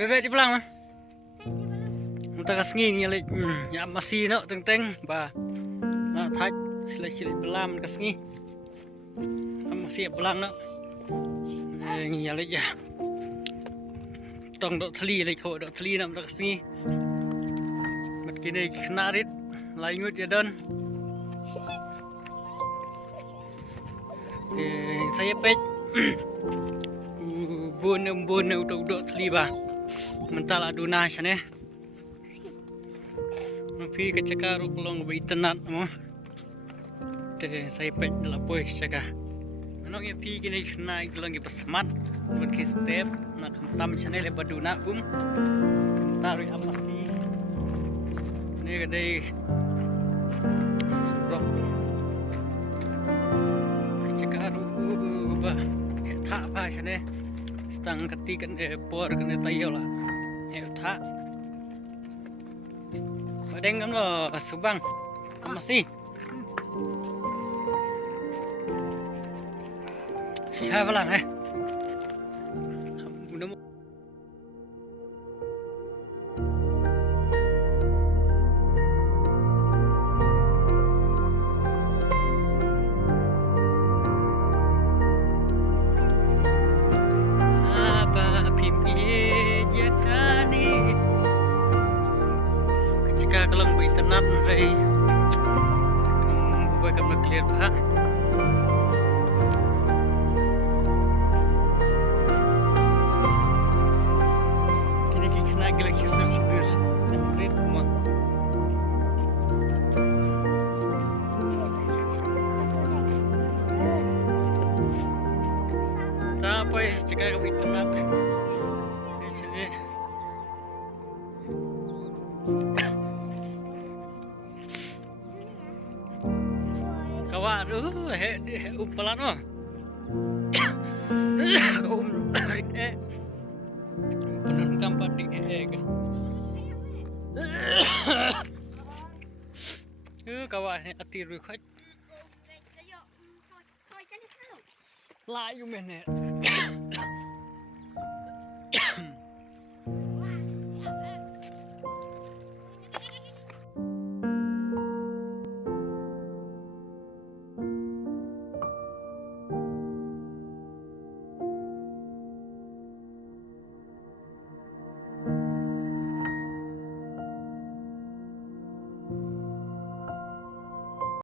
Bebek di belang mah. Kita kasih ni lek ya masih nak teng ba. Nak thaj sila belam kasih. Masih belang nak. Ni lek ya. Tong dok theli lek kau dok theli nak tak kasih. Mat kini kena rit laingut ya don. Saya pej bun udok theli ba. Mental aduna sana. Napi kecaka rukulong ba internet mo. Saya pej lapoi caka. Manong ya pi kini kena ilang ki pasmat. Buat ki step nak tam sana le baduna bum. Taruh amasti. Ini kadai surok. Kecaka ba. Tak apa sana. Stang ketikan por kena tayo lah. Tak. Dengan lo subang masih. Siapa lah kalau nggak internet nanti buat kamu clear pak. Kini kena gelak sedir nanti semua. Apa ya jika kamu internet? Jadi kawan, umpalan oh. Penun kampat di kawan atir rukat. Layu men